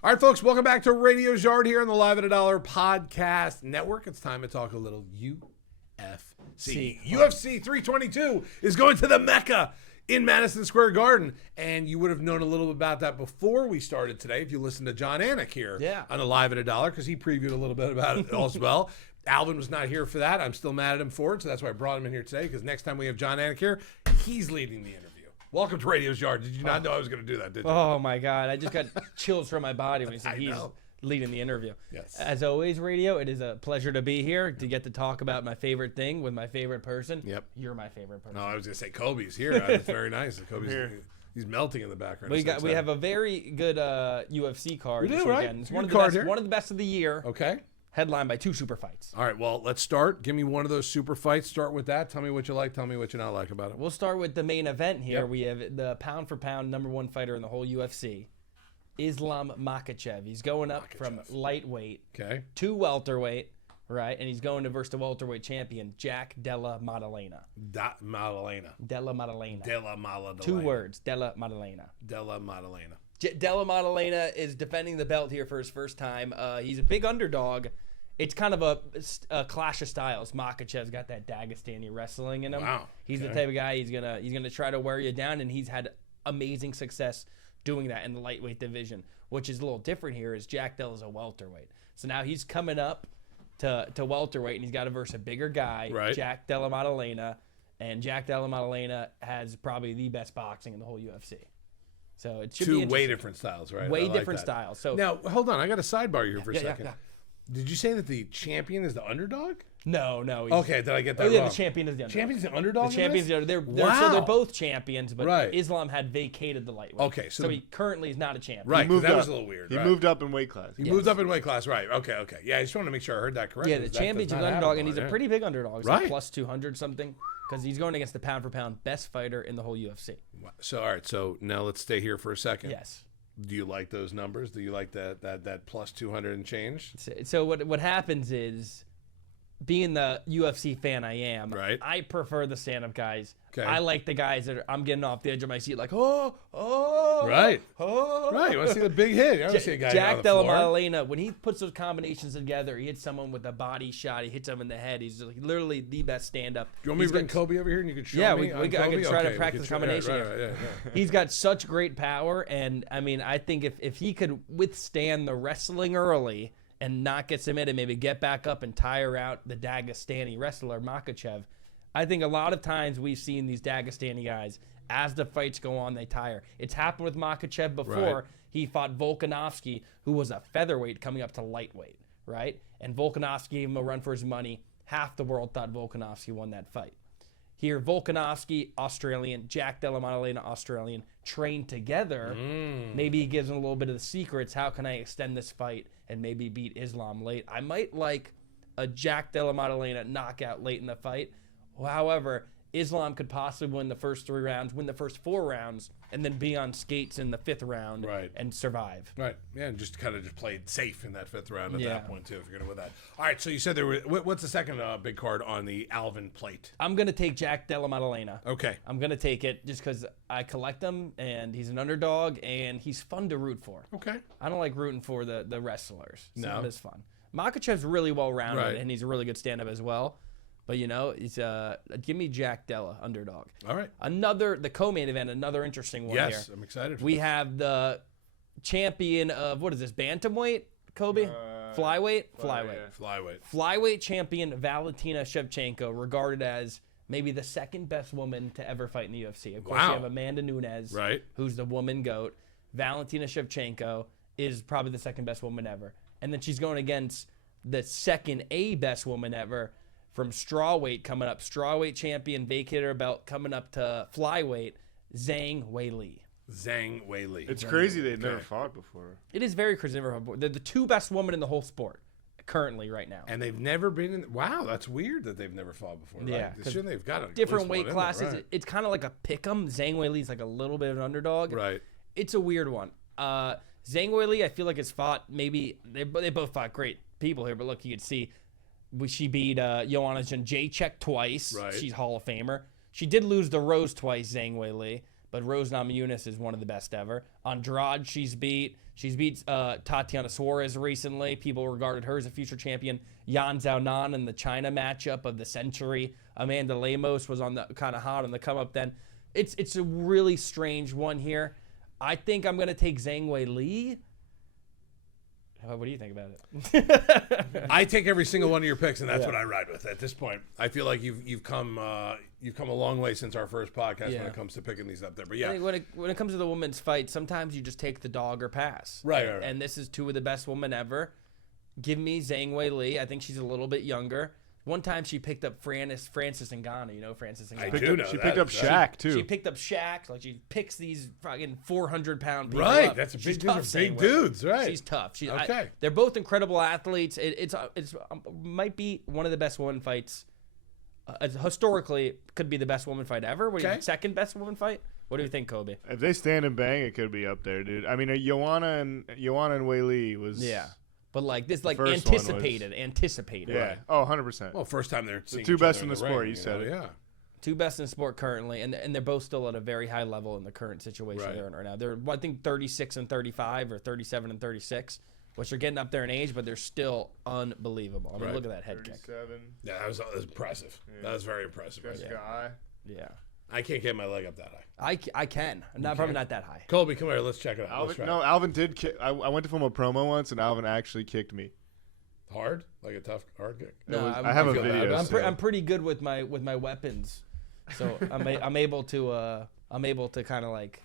All right, folks, welcome back to Radio Yard here on the Live at a Dollar Podcast Network. It's time to talk a little UFC. UFC 322 is going to the Mecca in Madison Square Garden, and you would have known a little bit about that before we started today if you listened to John Anik here on the Live at a Dollar, because he previewed a little bit about it as well. Alvin was not here for that. I'm still mad at him for it, so that's why I brought him in here today, because next time we have John Anik here, he's leading the interview. Welcome to Radio's Yard. Did you not know I was going to do that, did you? Oh, my God. I just got chills from my body when he said he's leading the interview. Yes. As always, Radio, it is a pleasure to be here, to get to talk about my favorite thing with my favorite person. Yep. You're my favorite person. No, I was going to say Kobe's here. It's very nice. Kobe's here. He's melting in the background. We have a very good UFC card this right? weekend. It's one of the best of the year. Okay. Headlined by 2 super fights. All right, well, let's start. Give me one of those super fights. Start with that. Tell me what you like. Tell me what you not like about it. We'll start with the main event here. Yep. We have the pound-for-pound #1 fighter in the whole UFC, Islam Makhachev. He's going up from lightweight to welterweight, right? And he's going to versus the welterweight champion, Jack Della Maddalena. Della Maddalena. 2 words, Della Maddalena. Della Maddalena. Della Maddalena is defending the belt here for his first time. He's a big underdog. It's kind of a clash of styles. Makhachev's got that Dagestani wrestling in him. Wow. He's the type of guy he's gonna try to wear you down, and he's had amazing success doing that in the lightweight division. Which is a little different here, is Jack Della's a welterweight. So now he's coming up to welterweight, and he's got to verse a bigger guy, Jack Della Maddalena, and Jack Della Maddalena has probably the best boxing in the whole UFC. So it should be 2 way different styles, right? Way different styles. So now, hold on. I got a sidebar here for a yeah, second. yeah. Did you say that the champion is the underdog? No. Okay, did I get that wrong? Yeah, the champion is the underdog. Champion's the underdog? The champions, so they're both champions, but Islam had vacated the lightweight. Okay, so he currently is not a champion. Right, that was a little weird. He moved up in weight class. He moved up in weight class, right. Okay. Yeah, I just wanted to make sure I heard that correctly. Yeah, the champion's an underdog, and he's a pretty big underdog. He's like plus 200 something, because he's going against the pound-for-pound best fighter in the whole UFC. So, all right, so now let's stay here for a second. Yes. Do you like those numbers? Do you like that plus 200 and change? So what happens is, being the UFC fan I am, I prefer the stand-up guys. Okay. I like the guys that I'm getting off the edge of my seat like, right. You want to see the big hit. You want to see a guy Jack Della Maddalena, when he puts those combinations together, he hits someone with a body shot, he hits him in the head. He's literally the best stand-up. Do you want me to bring Kobe over here and you can show me? I can try to practice the combination. Yeah. He's got such great power, and I mean, I think if he could withstand the wrestling early and not get submitted, maybe get back up and tire out the Dagestani wrestler, Makhachev. I think a lot of times we've seen these Dagestani guys, as the fights go on, they tire. It's happened with Makhachev before. Right. He fought Volkanovski, who was a featherweight coming up to lightweight, right? And Volkanovski gave him a run for his money. Half the world thought Volkanovski won that fight. Here, Volkanovski, Australian, Jack Della Maddalena, Australian, trained together. Maybe he gives him a little bit of the secrets. How can I extend this fight and maybe beat Islam late? I might like a Jack Della Maddalena knockout late in the fight. However, Islam could possibly win the first 3 rounds, win the first 4 rounds, and then be on skates in the 5th round and survive. Right. Yeah, and just kind of just played safe in that 5th round at that point, too, if you're going to win that. All right, so you said there were, what's the second big card on the Alvin plate? I'm going to take Jack Della Maddalena. Okay. I'm going to take it just because I collect him, and he's an underdog, and he's fun to root for. Okay. I don't like rooting for the wrestlers. It's not as fun. Makhachev's really well-rounded, and he's a really good stand-up as well. But, it's give me Jack Della, underdog. All right. The co-main event, another interesting one here. Yes, I'm excited for We have the champion of, what is this, bantamweight, Kobe? Flyweight? Flyweight champion Valentina Shevchenko, regarded as maybe the second best woman to ever fight in the UFC. Of course, you have Amanda Nunes, who's the woman GOAT. Valentina Shevchenko is probably the second best woman ever. And then she's going against the second best woman ever, from strawweight coming up. Strawweight champion, vacated her belt, coming up to flyweight, Zhang Weili. It's crazy they've never fought before. It is very crazy. They're the 2 best women in the whole sport currently right now. And they've never been in. Wow, that's weird that they've never fought before. Yeah. Shouldn't they've got a different weight classes. It's kind of like a pick'em. Zhang Weili's like a little bit of an underdog. Right. It's a weird one. Zhang Weili, I feel like has fought maybe. They both fought great people here, but look, you could see. She beat Joanna Jędrzejczyk twice. Right. She's Hall of Famer. She did lose the Rose twice, Zhang Weili. but Rose Namajunas is one of the best ever. Andrade, she's beat Tatiana Suarez recently. People regarded her as a future champion. Yan Xiaonan in the China matchup of the century. Amanda Lemos was on the kind of hot on the come up then. It's a really strange one here. I think I'm going to take Zhang Wei Li. What do you think about it? I take every single one of your picks, and that's what I ride with at this point. I feel like you've come a long way since our first podcast when it comes to picking these up there. But yeah, I think when it comes to the women's fight, sometimes you just take the dog or pass. Right. And this is two of the best women ever. Give me Zhang Wei Li. I think she's a little bit younger. One time she picked up Francis Ngannou. You know Francis Ngannou? I do know She that. picked up Shaq, too. She picked up Shaq. Like, she picks these fucking 400-pound people Right. up. That's a She's big. These tough, are big Zhang Wei Li. dudes. Right. She's tough. Okay. They're both incredible athletes. It's might be one of the best women fights. Historically, could be the best woman fight ever. What do you think? Second best woman fight? What do you think, Kobe? If they stand and bang, it could be up there, dude. I mean, Joanna and Wei Li was. Yeah. But like this, like first one was- anticipated. Yeah. Right. Oh, 100%. Well, first time they're seeing two each best other in the ring, sport, you said it. Yeah. Two best in the sport currently, and they're both still at a very high level in the current situation Right. they're in right now. They're, I think, 36 and 35 or 37 and 36, which are getting up there in age, but they're still unbelievable. I mean, Right. look at that head kick. 37. Yeah, that was impressive. That was very impressive. Right Jessica there. Eye. Yeah, I can't get my leg up that high. I can. Probably not that high. Colby, come here. Let's check it out. Let's Alvin, try no, it. Alvin did kick. I went to film a promo once, and Alvin actually kicked me. Hard, like a tough hard kick. No, I have a feel bad. video. I'm pretty good with my weapons, so I'm able to kind of like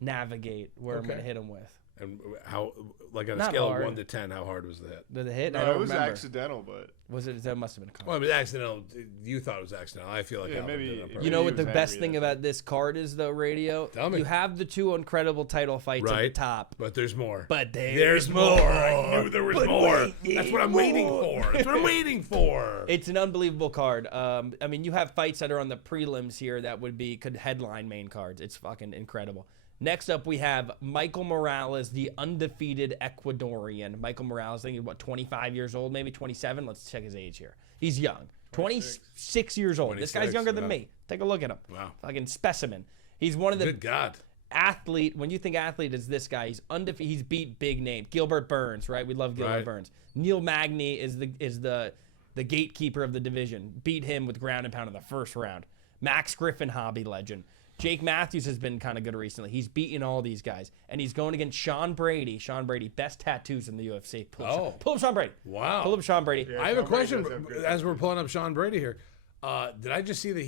navigate where I'm Okay. gonna hit them with. And how, like on a Not scale hard. of 1 to 10, how hard was the hit? The hit? I No, don't it was remember. accidental, but Was it? That must have been a Well, it was accidental. You thought it was accidental. I feel like Yeah, Alvin maybe- did it on purpose. You know He what the was best angry thing that about this card is, though, Radio? Tell me. You have the two incredible title fights at the Right. top. But there's more. But There's more. I knew there was more. That's what I'm waiting for. That's what I'm waiting for. It's an unbelievable card. I mean, you have fights that are on the prelims here that could headline main cards. It's fucking incredible. Next up, we have Michael Morales, the undefeated Ecuadorian. Michael Morales, I think he's, 25 years old, maybe 27? Let's check his age here. He's young. 26 years old. This guy's 26, younger than yeah. me. Take a look at him. Wow. Fucking specimen. He's one of the Good God. athlete. When you think athlete is this guy, he's undefeated. He's beat big name. Gilbert Burns, right? We love Gilbert Right. Burns. Neil Magny is the gatekeeper of the division. Beat him with ground and pound in the first round. Max Griffin, hobby legend. Jake Matthews has been kind of good recently. He's beaten all these guys. And he's going against Sean Brady. Sean Brady, best tattoos in the UFC. Pull up Sean Brady. Wow. Pull up Sean Brady. Yeah. I have a Sean Brady question does have good as we're pulling up Sean Brady here. Did I just see that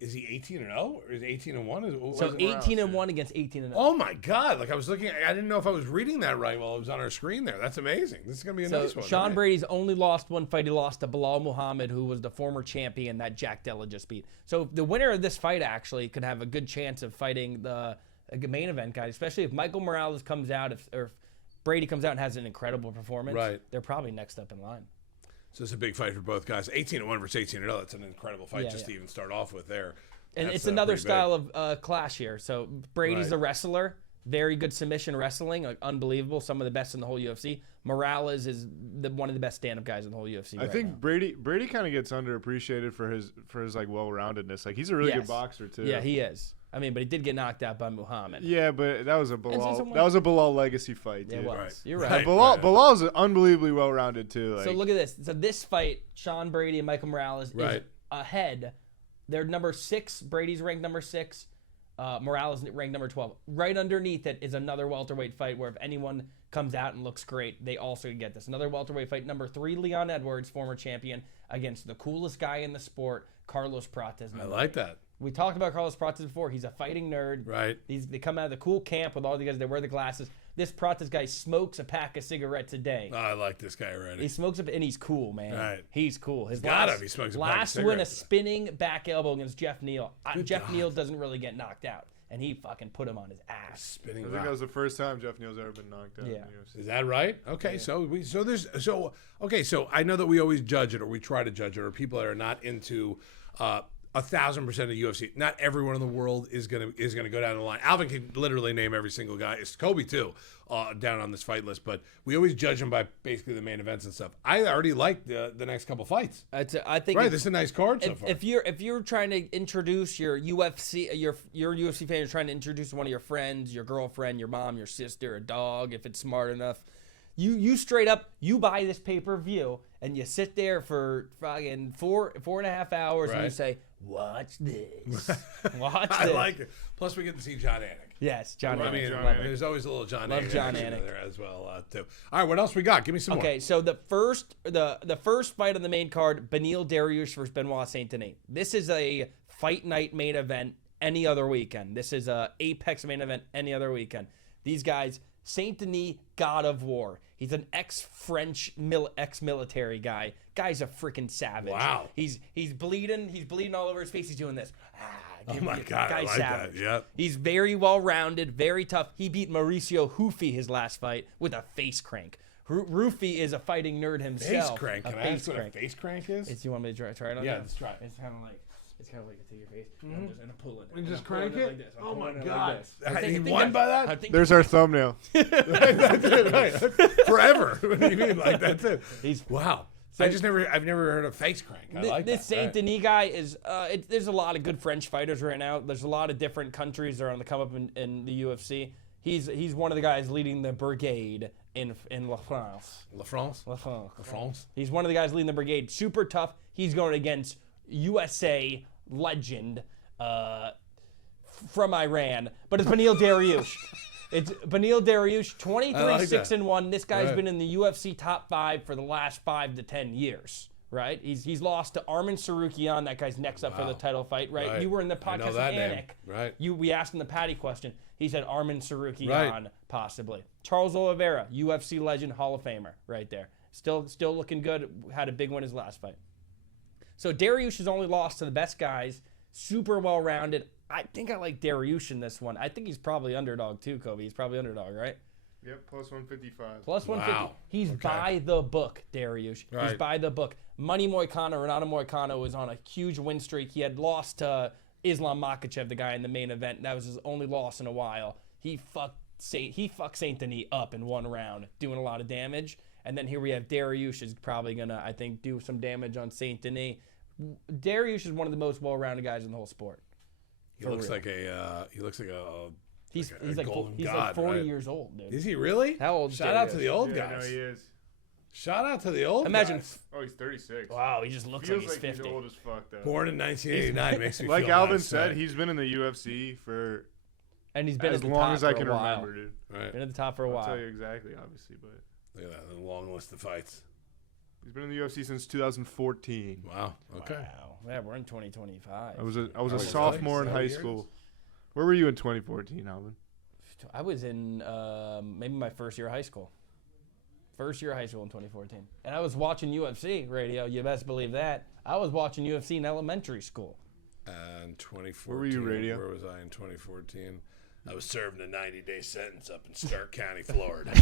is he 18-0 or is he 18-1? So 18-1 against 18-0. Oh my God! Like I was looking, I didn't know if I was reading that right while it was on our screen there. That's amazing. This is gonna be a So nice one. Sean right? Brady's only lost one fight. He lost to Bilal Muhammad, who was the former champion that Jack Della just beat. So the winner of this fight actually could have a good chance of fighting the main event guy, especially if Michael Morales comes out, or if Brady comes out and has an incredible performance. Right. They're probably next up in line. So it's a big fight for both guys. 18-1 versus 18-0. That's an incredible fight Yeah, just to yeah. even start off with there. And That's, it's another pretty big. style of clash here. So Brady's Right. the wrestler, very good submission wrestling, like, unbelievable, some of the best in the whole UFC. Morales is one of the best stand-up guys in the whole UFC. I right think now. Brady kind of gets underappreciated for his like well-roundedness. Like he's a really Yes. good boxer too. Yeah, he is. I mean, but he did get knocked out by Muhammad. Yeah, but that was a Bilal. someone- That was a Bilal legacy fight, Yeah, dude. it was. Right. You're Right. right. Bilal's unbelievably well-rounded too. Like, So look at this. So this fight, Sean Brady and Michael Morales is Right. ahead. They're number 6. Brady's ranked number 6. Morales ranked number 12. Right underneath it is another welterweight fight where if anyone comes out and looks great, they also get this. Another welterweight fight. Number 3, Leon Edwards, former champion, against the coolest guy in the sport, Carlos Prates. I like that. We talked about Carlos Prates before. He's a fighting nerd. Right. They come out of the cool camp with all the guys. They wear the glasses. This Prates guy smokes a pack of cigarettes a day. Oh, I like this guy already. He smokes up, and he's cool, man. Right. He's cool. His Got last, him. He smokes a pack of last win, a cigarettes. spinning back elbow against Jeff Neal. Jeff God. Neal doesn't really get knocked out, and he fucking put him on his ass. Spinning I think that was the first time Jeff Neal's ever been knocked out. Yeah. In the UFC. Is that right? Okay, so I know that we always judge it, or we try to judge it, or people that are not into 1,000% of UFC. Not everyone in the world is gonna go down the line. Alvin can literally name every single guy. It's Kobe too, down on this fight list. But we always judge him by basically the main events and stuff. I already like the next couple fights. I think Right, this is a nice card so far. if you're trying to introduce your UFC, your UFC fan, you're trying to introduce one of your friends, your girlfriend, your mom, your sister, a dog, if it's smart enough. You straight up, you buy this pay-per-view and you sit there for fucking 4.5 hours and you Right. say, watch this. Watch I this. like it. Plus, we get to see John Anik. Yes, John. I mean, Anik. John Love Anik. it. there's always a little John Love Anik John action in Anik. there as well too. All right, what else we got? Give me some Okay, so the first fight on the main card, Beneil Dariush versus Benoit Saint Denis. This is a fight night main event any other weekend. This is a Apex main event any other weekend. These guys, Saint Denis, God of War. He's an ex-French ex-military guy. Guy's a freaking savage. Wow. He's bleeding. He's bleeding all over his face. He's doing this. Oh my God, I Guy's like that. savage. Yep. He's very well-rounded, very tough. He beat Mauricio Hoofy his last fight with a face crank. Roofy is a fighting nerd Face himself. crank. A Can I face ask what a crank. face crank is? You want me to try it on? Yeah, there? let's try it. It's kind of like I take your face. And I'm pulling it. You And just I'm pulling crank it? like this. I'm Oh my pulling it God. Like this. I He think won by that? I think There's our thumbnail. That's it, right. Forever. What do you mean? Like, that's it. He's- Wow. I've never heard of face crank. I like this that. Saint Right. Denis guy is. There's a lot of good French fighters right now. There's a lot of different countries that are on the come up in the UFC. He's one of the guys leading the brigade in La France. La France? La France. La France? He's one of the guys leading the brigade. Super tough. He's going against USA legend from Iran, but it's Beneil Dariush. It's Beneil Dariush, 23-6-1. This guy's Right. been in the UFC top 5 for the last 5 to 10 years. Right? He's lost to Arman Sarukian. That guy's next up for the title fight. Right? Right. You were in the I know podcast with that name. Anik. Right. We asked him the Patty question. He said Arman Sarukian, Right. possibly. Charles Oliveira, UFC legend, Hall of Famer, right there. Still looking good. Had a big win his last fight. So Dariush has only lost to the best guys. Super well-rounded. I think I like Dariush in this one. I think he's probably underdog too, Kobe. He's probably underdog, right? Yep, plus 155. Plus 150. Wow. He's Okay. by the book, Dariush. He's Right. by the book. Money Moicano, Renato Moicano, was on a huge win streak. He had lost to Islam Makhachev, the guy in the main event. That was his only loss in a while. He fucked Saint Denis up in one round, doing a lot of damage. And then here we have Dariush is probably gonna, I think, do some damage on Saint Denis. Dariush is one of the most well-rounded guys in the whole sport. He looks like a He's like a he's like golden he's god, like 40 right? years old, dude. Is he really? How old is Shout out to Dariush? the old Yeah, guys. no, he is. Shout out to the old Imagine. guys. Oh, he's 36. Wow, he just looks Feels like he's 50. he's old as fuck, though. Born in 1989 makes me Like feel Alvin nice, said, right? he's been in the UFC for And he's been as at the long top as I for can a while. remember, dude. Right. Been at the top for a I'll while. tell you exactly, obviously, but Look at that, the long list of fights. he's been in the UFC since 2014. Wow. Okay. Wow. Yeah, we're in 2025. I was a Oh, sophomore in really? high 7 school. Where were you in 2014, Alvin? I was in maybe my first year of high school. First year of high school in 2014. And I was watching UFC radio. You best believe that. I was watching UFC in elementary school. In 2014. Where were you, radio? Where was I in 2014? I was serving a 90-day sentence up in Stark County, Florida.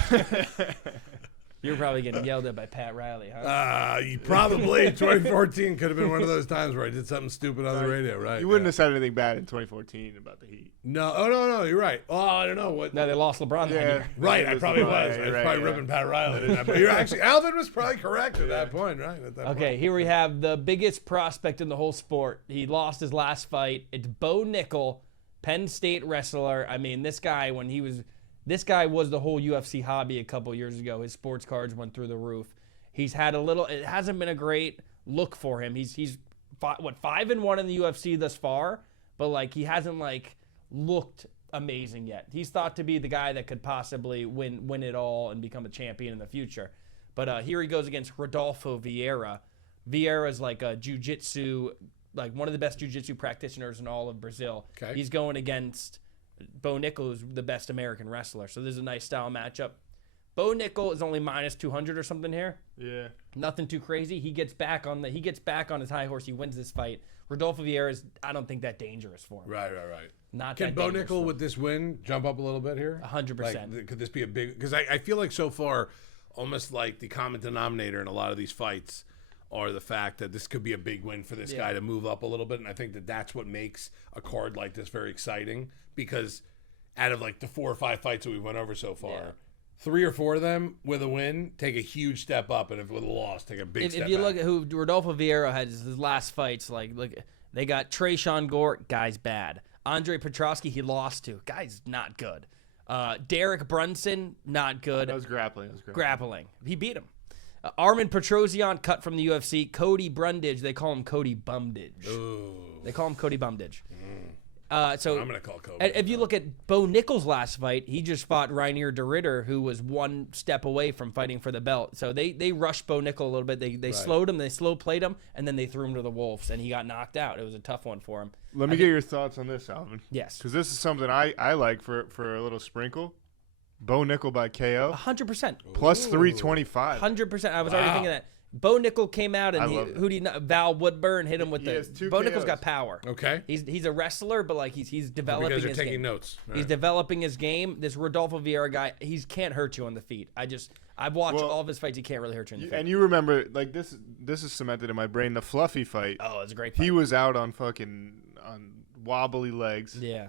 You were probably getting yelled at by Pat Riley, huh? You probably 2014 could have been one of those times where I did something stupid on the radio, right? You wouldn't Yeah. have said anything bad in 2014 about the Heat. No. Oh no, you're right. Oh, I don't know what. No, they lost LeBron that year. Right, I It probably LeBron. was. I was Right, probably yeah. ripping Pat Riley. Didn't I? But you're actually Alvin was probably correct at that point, right? At that Okay, here we have the biggest prospect in the whole sport. He lost his last fight. It's Bo Nickel, Penn State wrestler. I mean, this guy was the whole UFC hobby a couple years ago. His sports cards went through the roof. He's had it hasn't been a great look for him. He's 5-1 in the UFC thus far, but like he hasn't like looked amazing yet. He's thought to be the guy that could possibly win it all and become a champion in the future. But here he goes against Rodolfo Vieira. Vieira's like a jiu-jitsu, like one of the best jiu-jitsu practitioners in all of Brazil. Okay. He's going against Bo Nickel, who's the best American wrestler. So this is a nice style matchup. Bo Nickel is only minus 200 or something here. Yeah. Nothing too crazy. He gets back on his high horse. He wins this fight. Rodolfo Vieira is, I don't think, that dangerous for him. Right. Not Can that Bo dangerous Nickel for him. with this win jump up a little bit here? 100%. Like, could this be a big? Because I feel like so far, almost like the common denominator in a lot of these fights, are the fact that this could be a big win for this guy to move up a little bit. And I think that that's what makes a card like this very exciting, because out of like the 4 or 5 fights that we went over so far, 3 or 4 of them with a win take a huge step up, and if with a loss, take a big step back. If you look at who Rodolfo Vieira had his last fights, look, they got Tresean Gort, guy's bad. Andre Petrosky, he lost to, guy's not good. Derek Brunson, not good. That was grappling. Grappling. He beat him. Armin Petrosian, cut from the UFC. Cody Brundage, they call him Cody Bumdage. Ooh. They call him Cody Bumdage. So I'm going to call Cody. If you look at Bo Nickal's last fight, he just fought Reinier de Ritter, who was 1 step away from fighting for the belt. So they rushed Bo Nickel a little bit. They slowed him, they slow played him, and then they threw him to the wolves, and he got knocked out. It was a tough one for him. Let me get your thoughts on this, Alvin. Yes. Because this is something I like for a little sprinkle. Bo Nickel by KO. 100%. Plus 325. 100%. I was already thinking that. Bo Nickel came out and Val Woodburn hit him with Bo Nickel's got power. Okay. He's a wrestler, but like he's developing because they're his taking game. notes. All He's right. developing his game. This Rodolfo Vieira guy, he can't hurt you on the feet. I've watched all of his fights. He can't really hurt you on the feet. And you remember, like this is cemented in my brain. The Fluffy fight. Oh, it's a great fight. He was out on wobbly legs. Yeah.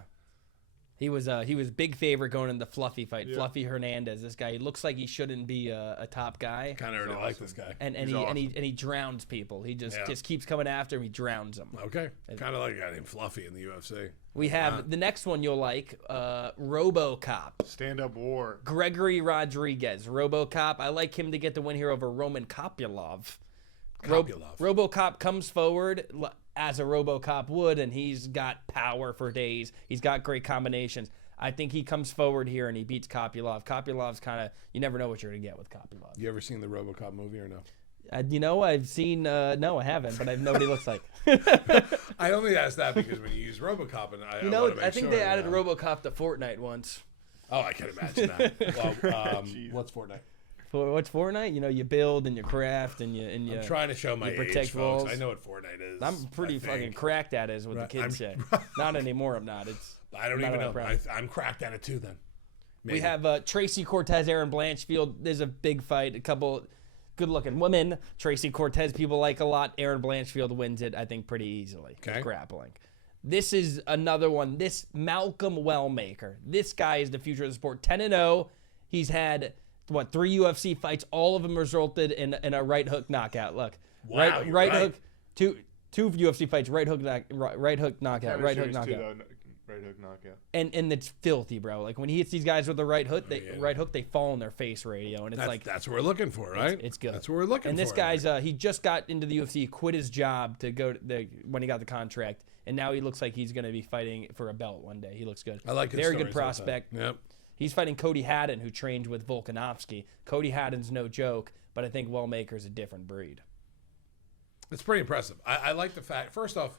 He was big favorite going in the Fluffy fight. Yeah. Fluffy Hernandez. This guy, he looks like he shouldn't be a top guy. Kind of already like this guy. And he drowns people. He just keeps coming after him. He drowns them. Okay. Kind of like a guy named Fluffy in the UFC. We have the next one you'll like, RoboCop. Stand-up war. Gregory Rodriguez, RoboCop. I like him to get the win here over Roman Kopylov. RoboCop comes forward as a RoboCop would, and he's got power for days. He's got great combinations. I think he comes forward here and he beats Kopylov. Kopylov's kind of, you never know what you're going to get with Kopylov. You ever seen the RoboCop movie or no? I've seen, no, I haven't, but I know what he looks like. I only asked that because when you use RoboCop, and I think they added RoboCop to Fortnite once. Oh, I can imagine that. Well, what's Fortnite? What's Fortnite? You build and you craft and you. I'm trying to show my protect age, folks. walls. I know what Fortnite is. I'm pretty fucking cracked at it, is what the kids say. Not anymore. I'm not. I don't even know. I'm cracked at it too. Then we have Tracy Cortez, Aaron Blanchfield. There's a big fight. A couple good-looking women. Tracy Cortez people like a lot. Aaron Blanchfield wins it, I think, pretty easily. Okay. Grappling. This is another one. This Malcolm Wellmaker. This guy is the future of the sport. 10-0. Hook's had 3 UFC fights? All of them resulted in a right hook knockout. Look, wow, right hook, two UFC fights, right hook knockout, right hook knockout. Right hook knockout. And it's filthy, bro. Like when he hits these guys with the right hook, they fall on their face, radio, and it's that's what we're looking for, right? It's good. That's what we're looking for. And this guy's he just got into the UFC, quit his job to go to when he got the contract, and now he looks like he's going to be fighting for a belt one day. He looks good. I like his very good stories prospect. Yep. He's fighting Cody Haddon, who trained with Volkanovski. Cody Haddon's no joke, but I think Wellmaker's a different breed. It's pretty impressive. I like the fact, first off,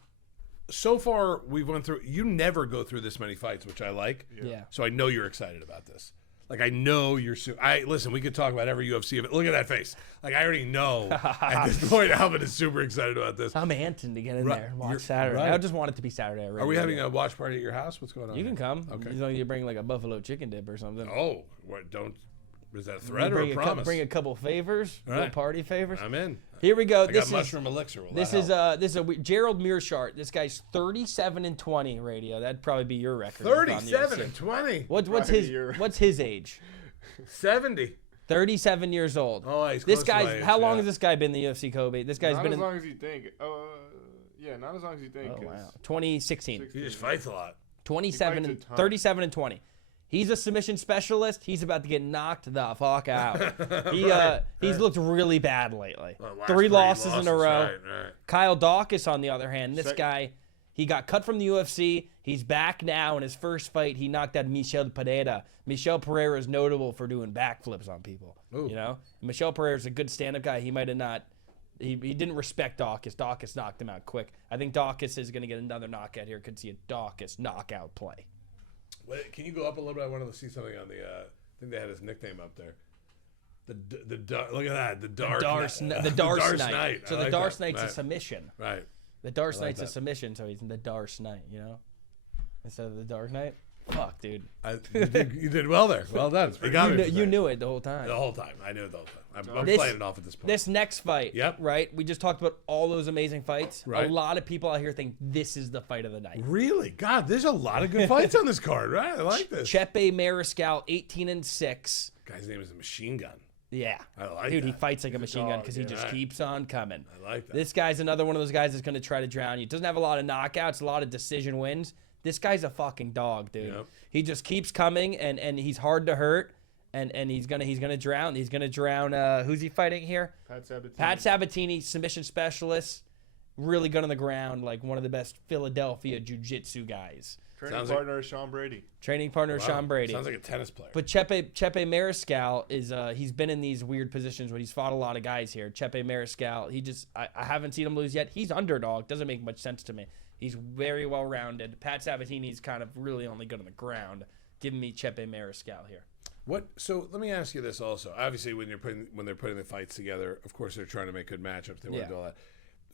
so far we've went through, you never go through this many fights, which I like. Yeah. So I know you're excited about this. Like, I know you're listen, we could talk about every UFC event. Look at that face. Like, I already know at this point Alvin is super excited about this. I'm anting to get in there and watch Saturday. right. I just want it to be Saturday. Are we having a watch party at your house? What's going on? You can come. Okay. As long as you bring like a buffalo chicken dip or something. Oh, is that a threat or a promise? Bring a couple favors, little party favors. I'm in. Here we go. I got mushroom elixir. This is Gerald Mearshart. This guy's 37-20 radio. That'd probably be your record. 37-20. What's his age? 70. 37 years old. Oh, he's this close to my guy's. age, How long has this guy been in the UFC, Kobe? This guy's not been as long as you think. Not as long as you think. Oh wow. 2016. He just fights a lot. 37-20. He's a submission specialist. He's about to get knocked the fuck out. He's looked really bad lately. 3 losses in a row. Right. Kyle Dawkins, on the other hand, this guy, he got cut from the UFC. He's back now. In his first fight, he knocked out Michel Pereira. Michel Pereira is notable for doing backflips on people. Ooh. Michel Pereira is a good stand-up guy. He might have not. He didn't respect Dawkins. Dawkins knocked him out quick. I think Dawkins is going to get another knockout here. Could see a Dawkins knockout play. Wait, can you go up a little bit? I wanted to see something on the. I think they had his nickname up there. Look at that. The Darce Knight. So the Darce Knight's a submission. Right. The Darce Knight's a submission, so he's in the Darce Knight. Instead of the Dark Knight. Fuck, dude. You did well there. Well done. You got me. You knew it the whole time. The whole time. I knew it the whole time. I'm This- playing it off at this point. This next fight, Yep. right? We just talked about all those amazing fights. Right. A lot of people out here think this is the fight of the night. Really? God, there's a lot of good fights on this card, right? I like this. Chepe Mariscal, 18-6. Guy's name is a machine gun. Yeah. I like Dude, that. he fights like a machine gun dog, because he just yeah. keeps on coming. I like that. This guy's another one of those guys that's going to try to drown you. Doesn't have a lot of knockouts, a lot of decision wins. This guy's a fucking dog, dude. Yep. He just keeps coming, and he's hard to hurt, and he's gonna drown. He's gonna drown. Who's he fighting here? Pat Sabatini. Pat Sabatini, submission specialist, really good on the ground, like one of the best Philadelphia jiu-jitsu guys. Training Sounds like- partner Sean Brady. Training partner Wow. Sean Brady. Sounds like a tennis player. But Chepe Mariscal is he's been in these weird positions where he's fought a lot of guys here. Chepe Mariscal, I haven't seen him lose yet. He's underdog. Doesn't make much sense to me. He's very well rounded. Pat Sabatini's kind of really only good on the ground. Give me Chepe Mariscal here. What? So let me ask you this also. Obviously, when they're putting the fights together, of course they're trying to make good matchups. They want to do all that.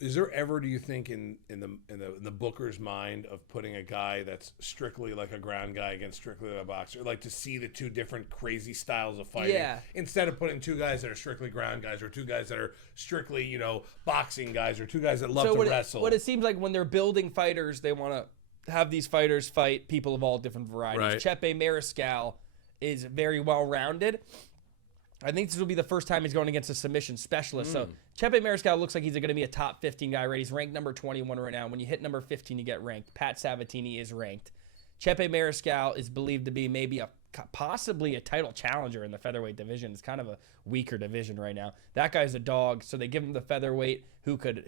Is there ever, do you think, in the booker's mind of putting a guy that's strictly like a ground guy against strictly like a boxer, like to see the two different crazy styles of fighting, Yeah. instead of putting two guys that are strictly ground guys or two guys that are strictly boxing guys or two guys that love to wrestle? What it seems like when they're building fighters, they want to have these fighters fight people of all different varieties. Right. Chepe Mariscal is very well rounded. I think this will be the first time he's going against a submission specialist. So Chepe Mariscal looks like he's going to be a top 15 guy, right? He's ranked number 21 right now. When you hit number 15, you get ranked. Pat Sabatini is ranked. Chepe Mariscal is believed to be maybe possibly a title challenger in the featherweight division. It's kind of a weaker division right now. That guy's a dog, so they give him the featherweight who could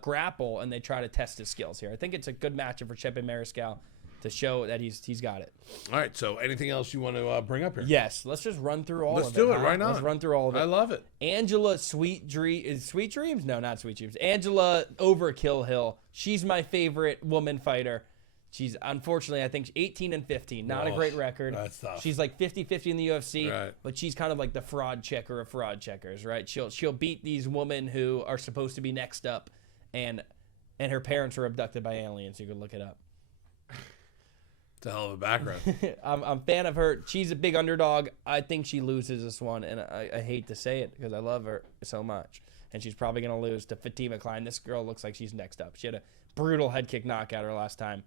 grapple, and they try to test his skills here. I think it's a good matchup for Chepe Mariscal to show that he's got it. All right. So anything else you want to bring up here? Yes, let's just run through all Let's of it. do it huh? right now. Let's run through all of it. I love it. Angela Sweet Dreams? No, not Sweet Dreams. Angela Overkill Hill. She's my favorite woman fighter. She's unfortunately, I think, 18-15. Not a great record. That's tough. She's like 50-50 in the UFC, Right. but she's kind of like the fraud checker of fraud checkers, right? She'll beat these women who are supposed to be next up, and her parents were abducted by aliens. You can look it up. It's a hell of a background. I'm a fan of her. She's a big underdog. I think she loses this one, and I hate to say it because I love her so much. And she's probably going to lose to Fatima Klein. This girl looks like she's next up. She had a brutal head kick knockout her last time.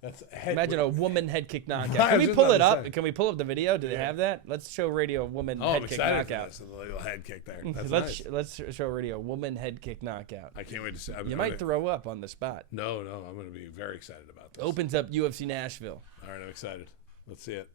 That's head. Imagine a woman head kick knockout. I Can was we just pull about it to up? say. Can we pull up the video? Do they have that? Let's show radio woman Oh, I'm head kick excited for knockout. this. A little head kick there. That's let's nice. let's show radio woman head kick knockout. I can't wait to see. You might throw up on the spot. No, I'm going to be very excited about this. Opens up UFC Nashville. All right, I'm excited. Let's see it.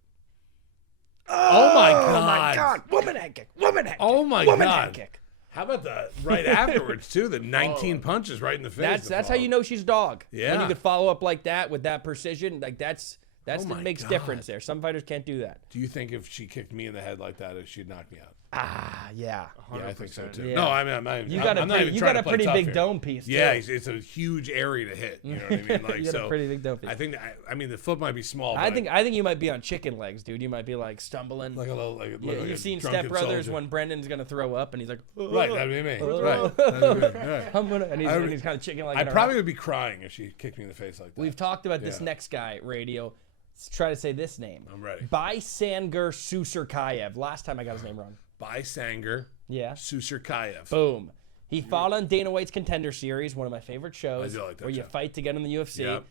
Oh my God! Oh my God! Woman head kick. Woman head kick. Oh my woman God! head kick. How about the right afterwards too? The 19 punches right in the face. That's how you know she's dog. When Yeah. you could follow up like that with that precision, like that's Oh what my makes God. difference there. Some fighters can't do that. Do you think if she kicked me in the head like that, she'd knock me out? Ah, yeah. Yeah, I think so 100%. too. Yeah. No, I mean, I'm not even. You got I'm not even trying to play pretty tough big here. dome piece. Yeah, too. it's a huge area to hit. You know what I mean? Like You got a so. pretty big dome piece. I think. I mean, the foot might be small. I but think you might be on chicken legs, dude. You might be like stumbling. like a little. Like, Yeah, like you've a seen drunken Step Brothers soldier. when Brendan's gonna throw up and he's like, Right, that'd be me. Oh. Right. That'd be me. Right. I'm gonna, and I would- he's kind of chicken like. I probably would be crying if she kicked me in the face like that. We've talked about this Yeah. next guy, radio. Let's try to say this name. I'm ready. Baisanger Susurkayev. Last time I got his name wrong. Baisanger Yeah. Susurkayev. Boom. He fought on Dana White's Contender Series, one of my favorite shows, I do like that where you show. fight to get in the UFC. Yep.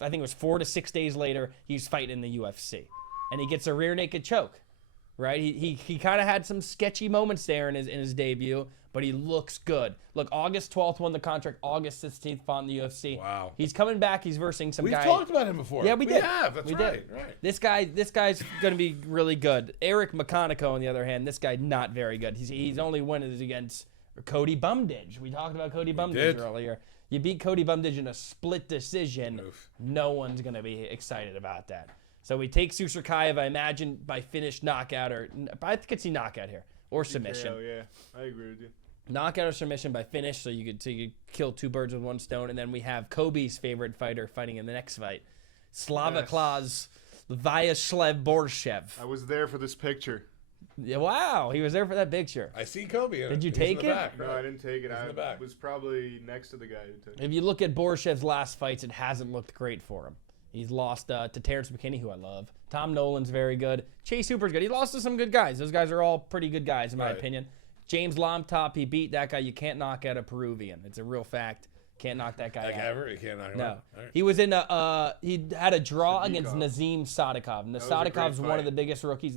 I think it was 4 to 6 days later, he's fighting in the UFC. And he gets a rear naked choke, right? He kind of had some sketchy moments there in his debut, but he looks good. Look, August 12th won the contract. August 16th fought in the UFC. Wow. He's coming back. He's versing some We've guy. talked about him before. Yeah, we did. have. That's We right. did. Right. This guy's going to be really good. Eric McConico, on the other hand, this guy not very good. He's only winning against Cody Bumdidge. We talked about Cody Bumdidge did. earlier. You beat Cody Bumdidge in a split decision. Oof. No one's going to be excited about that. So we take Susurkayev, I imagine, by finish knockout, or I could see knockout here, or submission. TKO, yeah, I agree with you. Knockout or submission by finish, so you could kill two birds with one stone. And then we have Kobe's favorite fighter fighting in the next fight, Slavaklaus Vyacheslav Borshev. I was there for this picture. Yeah, wow, he was there for that picture. I see Kobe. Did you He's take in the it? back, No, right? I didn't take it. He's in the back. I was probably next to the guy who took it. If you look at Borshev's last fights, it hasn't looked great for him. He's lost to Terrence McKinney, who I love. Tom Nolan's very good. Chase Hooper's good. He lost to some good guys. Those guys are all pretty good guys, in my opinion. James Lomtop, he beat that guy. You can't knock out a Peruvian. It's a real fact. Can't knock that guy out. Ever? You can't knock him out. All right. He was in he had a draw against Nazim Sadikov. Sadikov's one of the biggest rookies.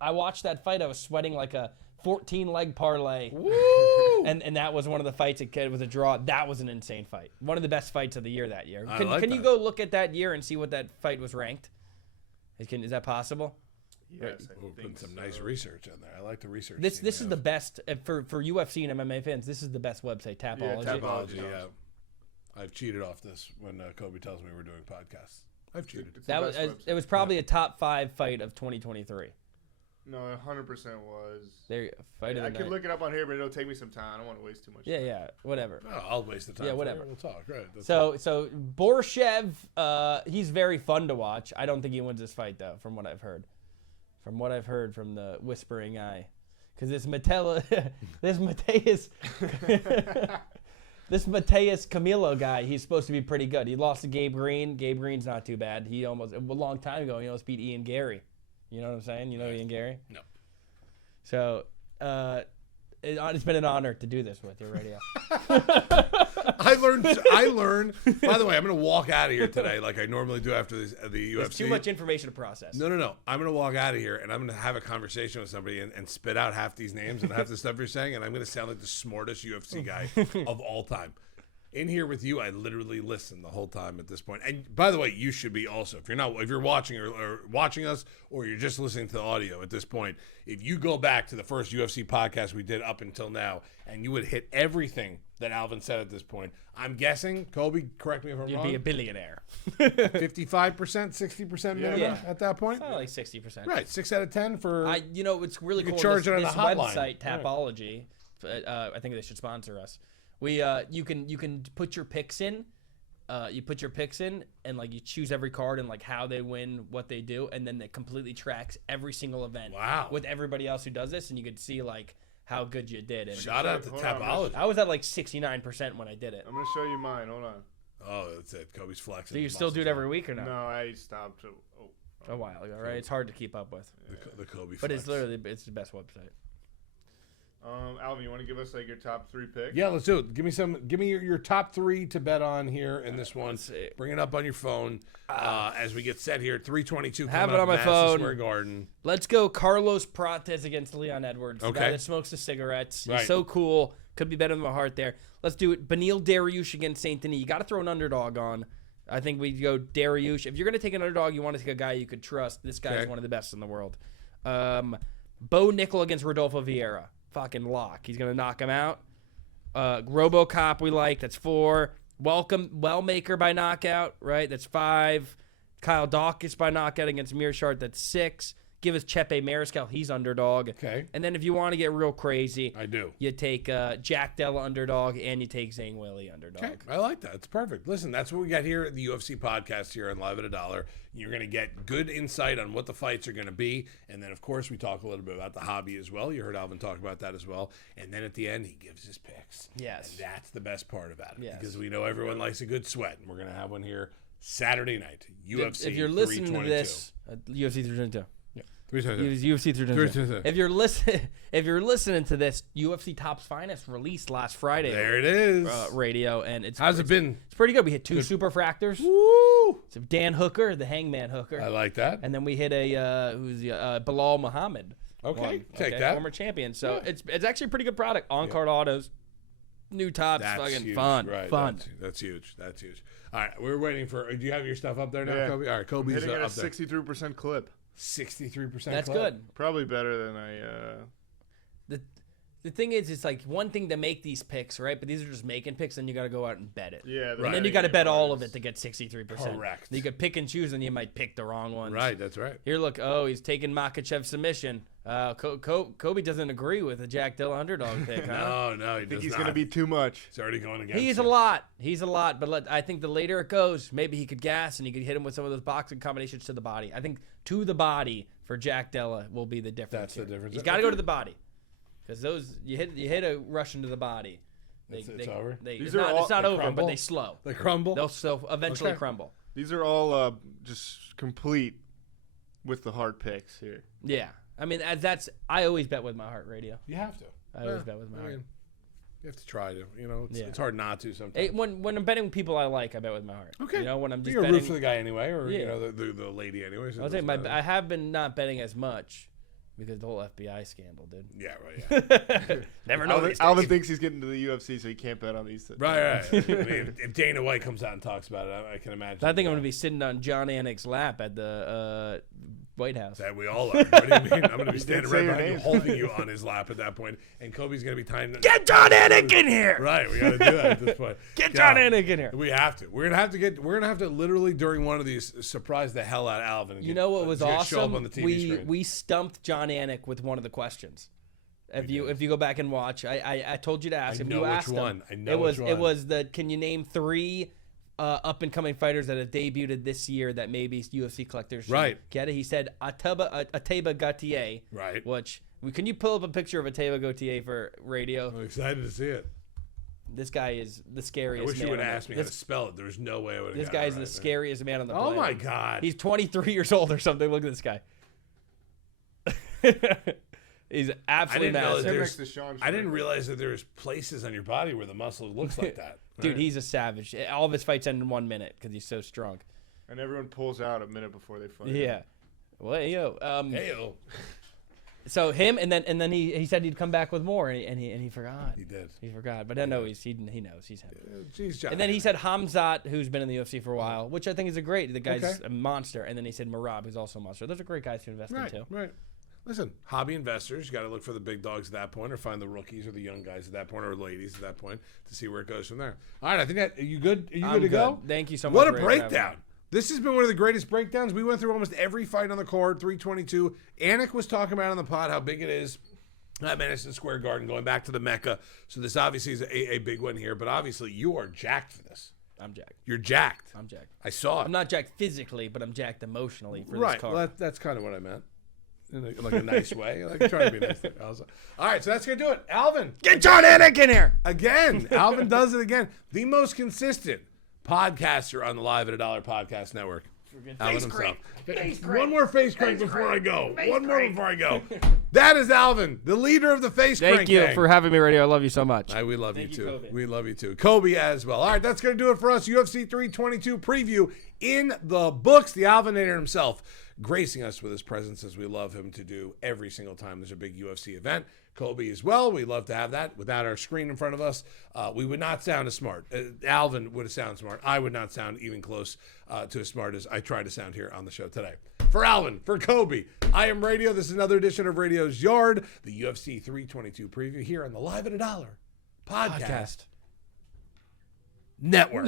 I watched that fight. I was sweating like a 14-leg parlay. Woo! And that was one of the fights. It was a draw. That was an insane fight. One of the best fights of the year that year. Can you go look at that year and see what that fight was ranked? Is that possible? Yes, We'll put some nice research in there. I like the research. This is the best for UFC and MMA fans. This is the best website, Tapology. Yeah, Tapology, yeah. I've cheated off this when Kobe tells me we're doing podcasts. I've cheated. It was probably a top 5 fight of 2023. No, 100% was. There, fight of the I could night. look it up on here, but it'll take me some time. I don't want to waste too much time. Yeah, whatever. Oh, I'll waste the time. Yeah, whatever. We'll talk. Right. That's So Borshev, he's very fun to watch. I don't think he wins this fight though, from what I've heard. From what I've heard from the whispering eye, because this Mateus Camilo guy, he's supposed to be pretty good. He lost to Gabe Green. Gabe Green's not too bad. He a long time ago, he almost beat Ian Gary. You know what I'm saying? You know Ian Gary? No. So it's been an honor to do this with your radio. I learned. By the way, I'm going to walk out of here today like I normally do after the UFC. It's too much information to process. No. I'm going to walk out of here and I'm going to have a conversation with somebody and spit out half these names and half the stuff you're saying, and I'm going to sound like the smartest UFC guy of all time. In here with you, I literally listen the whole time at this point. And by the way, you should be also. If you're watching or watching us, or you're just listening to the audio at this point, if you go back to the first UFC podcast we did up until now, and you would hit everything that Alvin said at this point, I'm guessing, Kobe, correct me if I'm You'd wrong. be a billionaire. 55%, 60% minimum Yeah. at that point. Probably like 60%. Right, 6 out of 10 for. It's really You cool. could charge this it on the hotline. website, Tapology. I think they should sponsor us. You can put your picks in. You put your picks in, and like you choose every card and like how they win, what they do, and then it completely tracks every single event. Wow. With everybody else who does this, and you could see like how good you did. And Shout out to Hold on, Tapology. I was at like 69% when I did it. I'm going to show you mine. Hold on. Oh, that's it. Kobe's flexing. Do you his still do it muscles every week or no? No, I stopped. A while ago, right? It's hard to keep up with. The Kobe But flex. it's the best website. Alvin, you want to give us like your top 3 picks? Yeah, let's do it. Give me your top 3 to bet on here in this one. see. Bring it up on your phone as we get set here. 322. Have coming it up, on my Madison phone. Square Garden. Let's go Carlos Prates against Leon Edwards. The Okay. guy that smokes the cigarettes. Right. He's so cool. Could be better than my heart there. Let's do it. Benil Dariush against Saint Denis. You got to throw an underdog on. I think we go Dariush. If you're going to take an underdog, you want to take a guy you could trust. This guy is Okay. one of the best in the world. Bo Nickel against Rodolfo Vieira. Fucking lock. He's going to knock him out. RoboCop we like. That's 4. Wellmaker by knockout, right? That's 5. Kyle Dawkins by knockout against Mearshart. That's 6. Give us Chepe Mariscal. He's underdog. Okay. And then if you want to get real crazy, I do. you take Jack Della underdog and you take Zhang Weili underdog. Okay. I like that. It's perfect. Listen, that's what we got here at the UFC podcast here on Live at $1. You're going to get good insight on what the fights are going to be. And then, of course, we talk a little bit about the hobby as well. You heard Alvin talk about that as well. And then at the end, he gives his picks. Yes. And that's the best part about it. Yes. Because we know everyone likes a good sweat. And we're going to have one here Saturday night. UFC If you're listening to 322. this, UFC 322. 322. UFC 322. 322. If you're listening to this, UFC Top's Finest released last Friday. There it is. Radio, and it's How's it been? It's pretty good. We hit 2 super fractors. Woo! So Dan Hooker, the Hangman Hooker, I like that. and then we hit a Bilal Muhammad. Okay, take that. Former champion. So Yeah. it's actually a pretty good product. On card autos, new tops, That's fucking huge. fun, Right, fun. That's huge. That's huge. All right, we're waiting for. Do you have your stuff up there now, Yeah. Kobe? All right, Kobe's Hitting at a up there. 63% clip. 63%. That's clip. good. Probably better than I. The thing is, it's like one thing to make these picks, right? But these are just making picks, and you got to go out and bet it. Yeah. And then you got to bet all of it to get 63%. Correct. You could pick and choose, and you might pick the wrong ones. Right, that's right. Here, look. Oh, he's taking Makachev submission. Kobe doesn't agree with the Jack Dilla underdog pick, huh? No, he I think does he's not. going to be too much. He's already going against. He's you. a lot. He's a lot. But I think the later it goes, maybe he could gas and you could hit him with some of those boxing combinations to the body. I think to the body for Jack Della will be the difference. That's the here. difference. He's got to go to the body, because those you hit a Russian to the body. It's over? It's These are all- not they over, crumble? but they slow. They crumble. They'll eventually Okay. crumble. These are all just complete with the hard picks here. Yeah. I mean, I always bet with my heart, Radio. You have to. I always bet with my heart. You have to try to. You know, Yeah. it's hard not to sometimes. Hey, when I'm betting people I like, I bet with my heart. Okay. You know, when I'm just You're a betting. root for the guy anyway, or you Yeah. know the lady anyway. So I was saying, I have been not betting as much because the whole FBI scandal, dude. Yeah, right. Yeah. Never know. Alvin thinks he's getting to the UFC, so he can't bet on these. Right. I mean, if Dana White comes out and talks about it, I can imagine. I think I'm going to be sitting on John Anik's lap at the White House. That we all are. What do you mean? I'm going to be standing say right your behind you, name. holding you on his lap at that point, and Kobe's going to be tying. Get John Anik in here! Right, we got to do that at this point. Get John Anik in here! We have to. We're gonna have to literally during one of these surprise the hell out of Alvin. And You know what was show up awesome? on the TV screen. We stumped John Anik with one of the questions. If you go back and watch, I told you to ask him. know You which asked one. him. I know which one. It was the can you name 3 up and coming fighters that have debuted this year that maybe UFC collectors should Right. get it. He said Ateba Gautier. Right. Which can you pull up a picture of Ateba Gautier for Radio? I'm excited to see it. This guy is the I scariest. wish you man would have on the- asked me how to spell it. There's no way I would have. This guy's the scariest man on the Oh planet. my god. He's 23 years old or something. Look at this guy. He's absolutely realize massive. I didn't realize that there's places on your body where the muscle looks like that. Dude, Right. he's a savage. All of his fights end in 1 minute because he's so strong. And everyone pulls out a minute before they fight. Yeah. Well, yo. Heyo. So him, and then he said he'd come back with more, and he forgot. He did. He forgot, but I know he knows he's him. Jeez, John. And then he said Hamzat, who's been in the UFC for a while, which I think is the guy's Okay. a monster. And then he said Marab, who's also a monster. Those are great guys to invest in too. Right. Listen, hobby investors, you got to look for the big dogs at that point, or find the rookies or the young guys at that point, or ladies at that point to see where it goes from there. All right, I think that. Are you good? Are you I'm good to go? Thank you so much. What a Ray, for having me. breakdown! This has been one of the greatest breakdowns. We went through almost every fight on the card. 322. Anik was talking about on the pod how big it is at Madison Square Garden, going back to the Mecca. So this obviously is a big one here. But obviously, you are jacked for this. I'm jacked. You're jacked. I'm jacked. I saw it. I'm not jacked physically, but I'm jacked emotionally for Right. this card. Well, that's kind of what I meant. In like a nice way. Like trying to be nice. All right, so that's going to do it. Alvin. Get John Anik in here. Again. Alvin does it again. The most consistent podcaster on the Live at $1 podcast network. Alvin himself. One more face crank before I go. One more before I go. That is Alvin, the leader of the face crank. Thank you gang. for having me, Radio. I love you so much. We love you Thank you, too. Kobe. We love you too. Kobe as well. All right, that's going to do it for us. UFC 322 preview in the books. The Alvinator himself gracing us with his presence as we love him to do every single time there's a big UFC event. Kobe as well. We love to have that. Without our screen in front of us, we would not sound as smart. Alvin would sound smart. I would not sound even close to as smart as I try to sound here on the show today. For Alvin, for Kobe, I am Radio. This is another edition of Radio's Yard, the UFC 322 preview here on the Live at $1 podcast. Network.